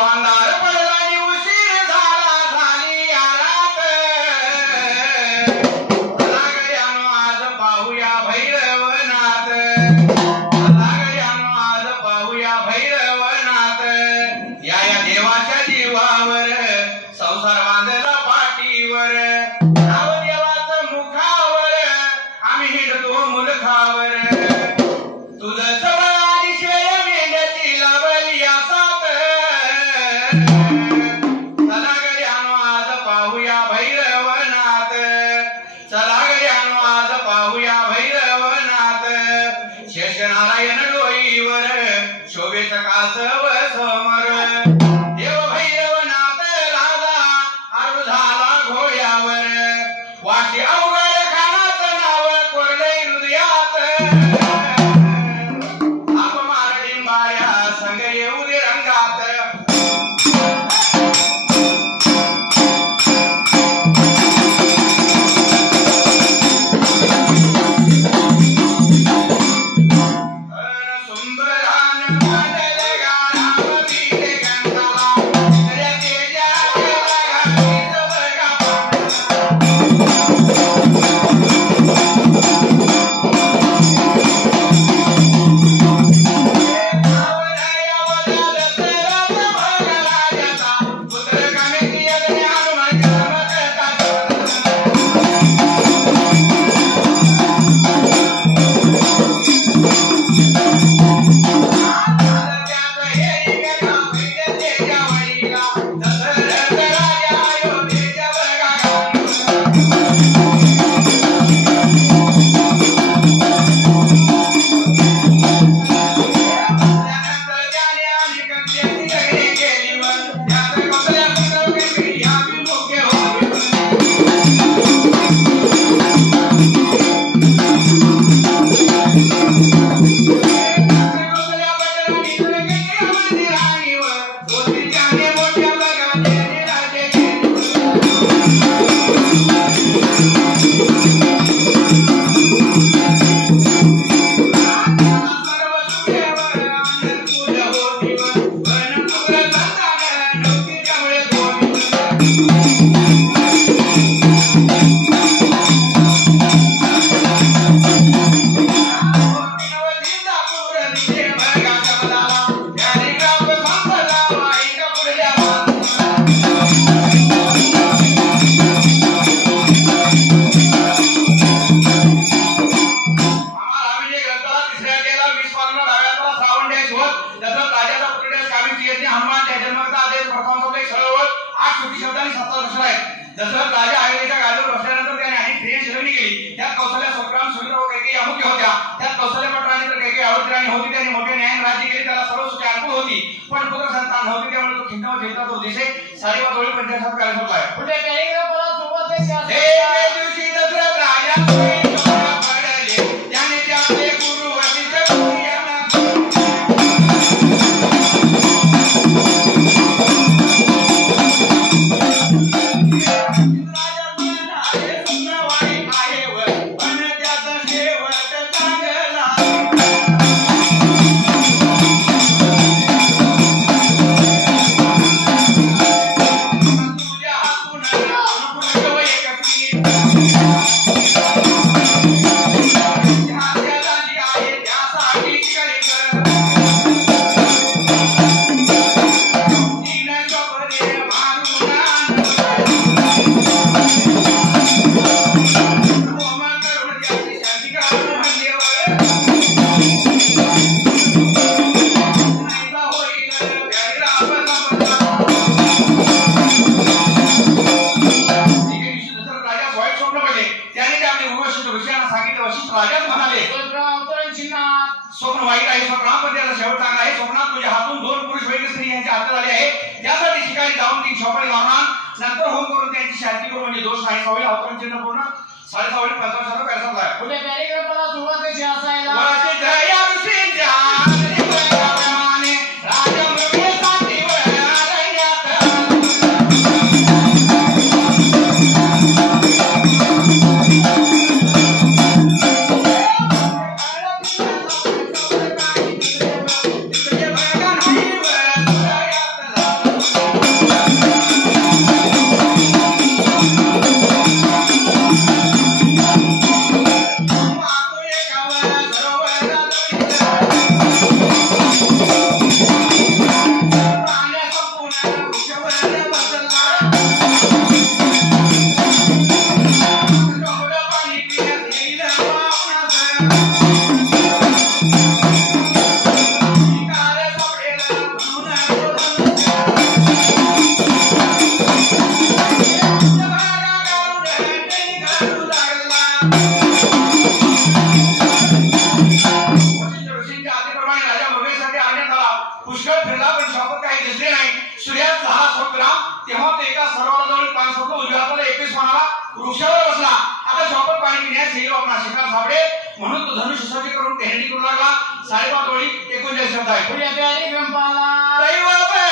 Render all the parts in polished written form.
अंधार पडला आणि उशीर झाला झाली आरात नागड्यानो आज पाहूया भैरवनाथ नागड्यानो आज पाहूया भैरवनाथ या देवाच्या जीवावर संसार बांधला पाठीवर नाव देवाचं मुखावर आम्ही हिंडतो मुलखावर तुझं नारायण डोईवर शोभेच कासव समर देव भैरवनाथ राजा आरू झाला घोड्यावर वाशी अवघड खानाचं नाव कोरडे हृदयात आप मारडिंबाया संग येऊ दे रंगात दशरथ राजा अयोध्येच्या गादीवर बसल्यानंतर त्याने अनेक स्त्रिया शिरवली गेली त्यात कौशल्या सुग्राम सुमित्रा व कैकेयी अमुख्य होत्या त्यात कौशल्या पटराणी तर कैकेयी आवडती राणी होती त्याने मोठे न्यायाने राज्य केले त्याला सर्व सुखे अनुभव होती पण पुत्र संतान नव्हते त्यामुळे तो खिन्न व झेलता तो देशे 5.5 पंचायत करायला सोपला आहे पुढे काही परत सोबत दिवशी दशरथ राजा त्याने ते आपले गुरु वशिष्ठ स्वप्न वाईट आहे स्वप्नामध्ये शेवट चांगला आहे स्वप्नात तुझ्या हातून 2 पुरुष वैद्य स्त्री यांची हत्या झाली आहे त्यासाठी शिकारी जाऊन 3 शोपाळी लावणार नंतर होम करून त्यांची शांती करून म्हणजे दोष नाही होईल अवतरण चिन्ह पूर्ण 6.5 पंचावन्न पैसा आहे पुढे पॅरेग्राफला सुरुवात कशी असायला वराचे जया ऋषींच्या प्रमाणे राजमृगे सांतीवर अरण्यात दिसला पण शपथ काही दिसले नाही. सूर्यात झाला स्वग्राम तेव्हा ते एका सरोवराजवळ पान सोडलं. उजव्या हाताला 21 मानाला वृक्षावर बसला. आता शपथ पाणी पिण्यास येईल आपला शिकार सापडे म्हणून तो धनुष्य सज्ज करून टेहळणी करू लागला. 5.5 ओळी 39 शब्द आहे. पुढे प्यारी गंपाला दैव बगा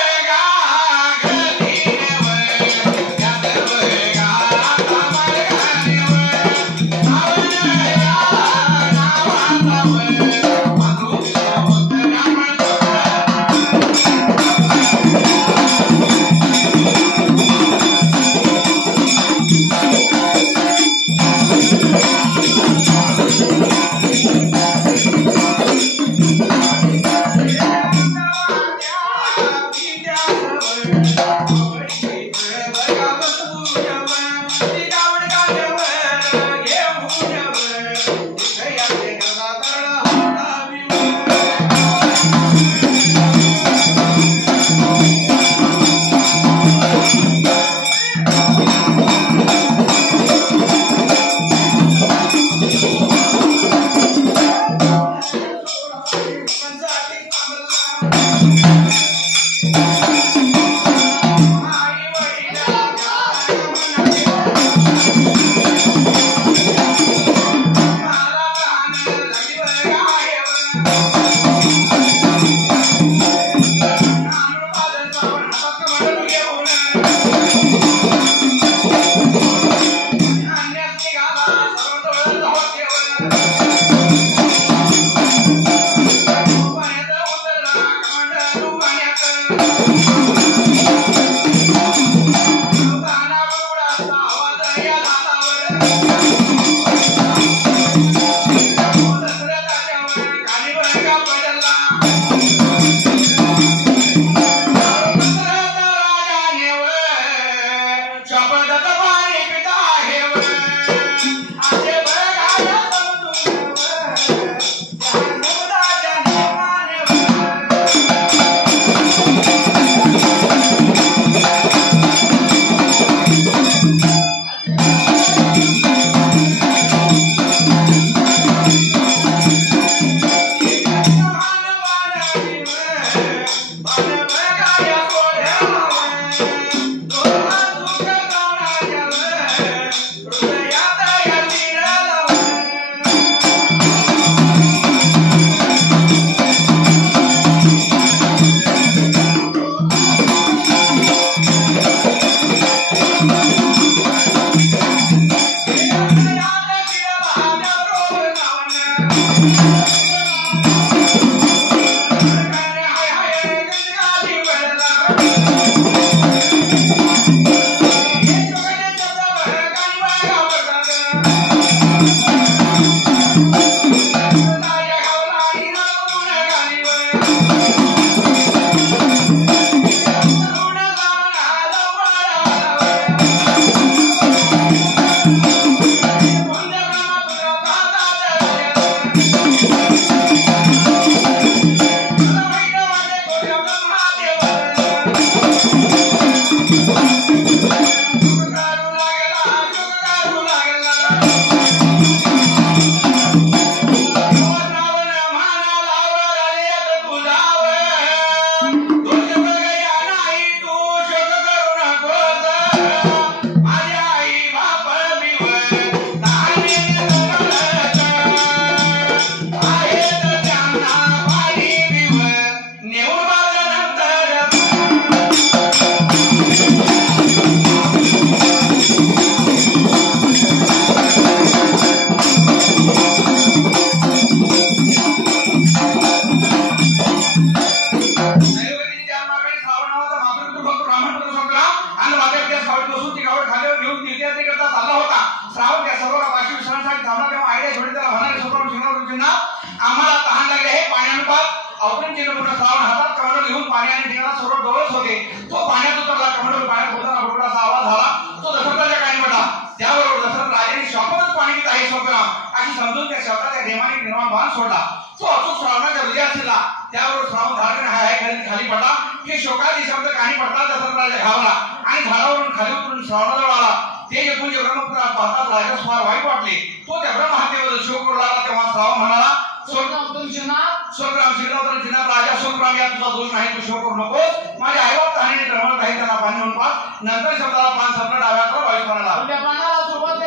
सुखराम या तुझा दोष नाही, तू शोक करू नकोस. माझे आईबाप तहाने तळमळत आहे, त्यांना पाणी म्हणून पाच. नंतर शब्दाला पान संपलं, डाव्या हाताला 22 पानाला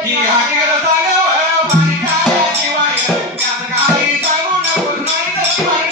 ही हकीकत सांगावं पाणी काय शिवाय याचं काही सांगू नकोस, नाही तर शिवाय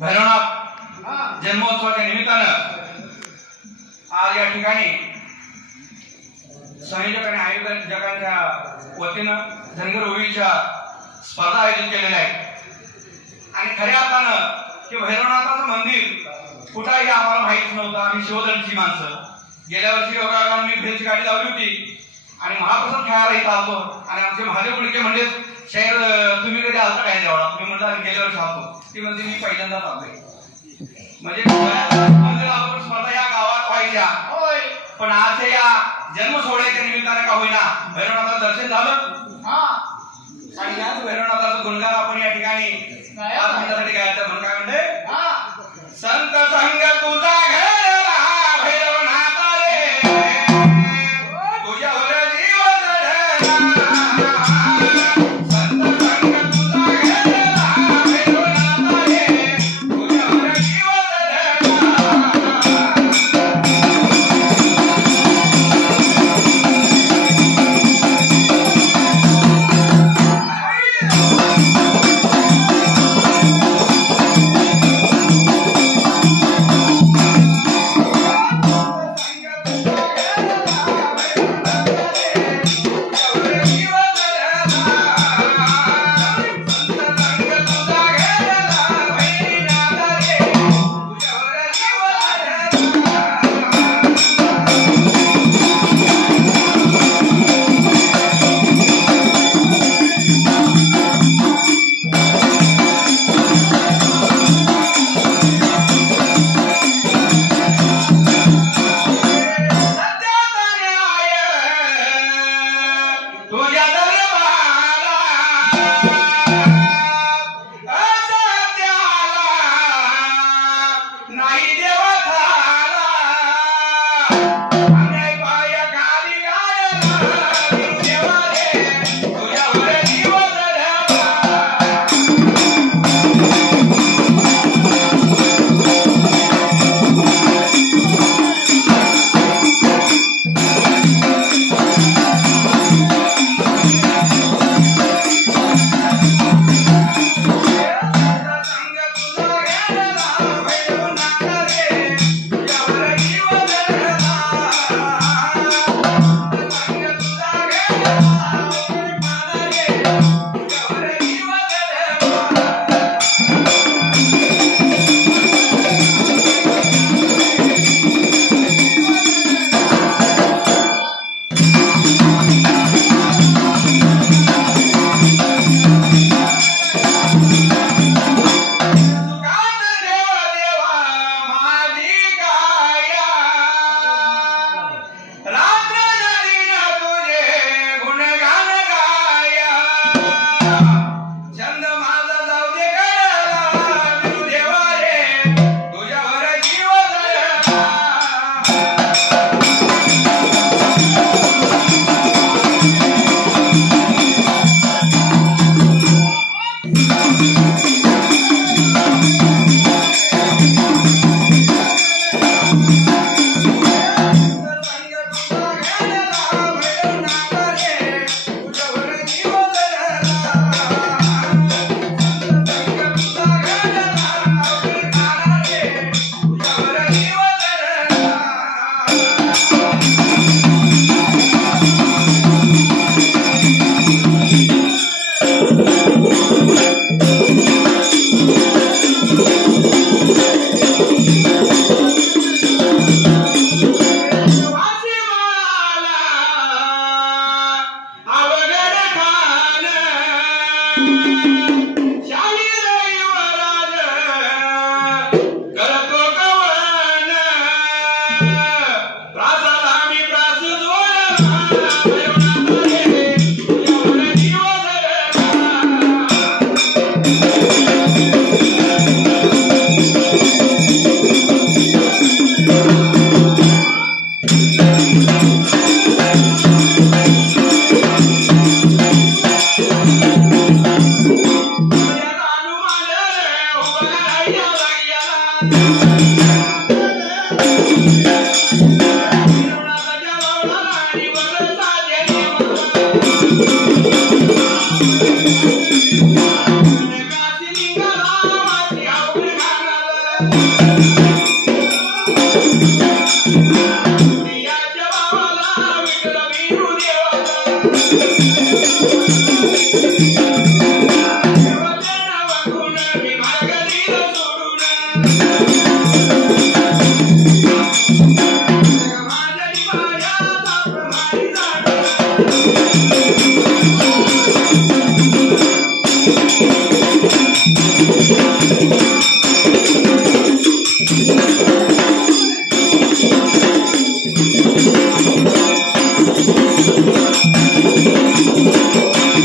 भैरवनाथ जन्मोत्सवाच्या निमित्तानं आज या ठिकाणी संयोजक आणि आयोजकांच्या वतीनं धनगर ओळीच्या स्पर्धा आयोजित केलेल्या आहेत आणि खऱ्या अर्थानं की भैरवनाथाचं मंदिर कुठं आहे आम्हाला माहित नव्हतं. आम्ही शिवदलची माणसं. गेल्या वर्षी योगायोगानं मी भेलची गाडी लावली होती आणि महाप्रसाद खायला इथं आलो आणि आमचे महादेव कुलके म्हणजे शहर तुम्ही कधी आलता काय देवळा तुम्ही म्हणता गेल्या वर्षी आलतो ती म्हणजे मी पहिल्यांदाच आलोय म्हणजे स्पर्धा या गावात व्हायच्या होय पण आज या जन्म सोहळ्याच्या निमित्ताने का होईना भैरवनाथाचं दर्शन झालं हा आणि याच भैरवनाथाचं गुणगान आपण या ठिकाणी गायसाठी गायचं म्हणून काय म्हणते संत संग तुझा घरला भैरवनाथा रे तुझ्यावर जीव जडला संत संग तुझा घरला भैरवनाथा रे तुझ्यावर जीव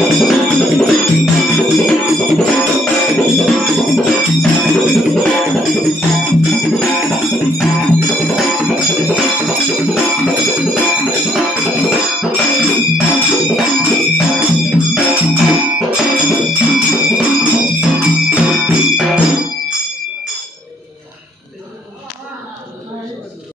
आहे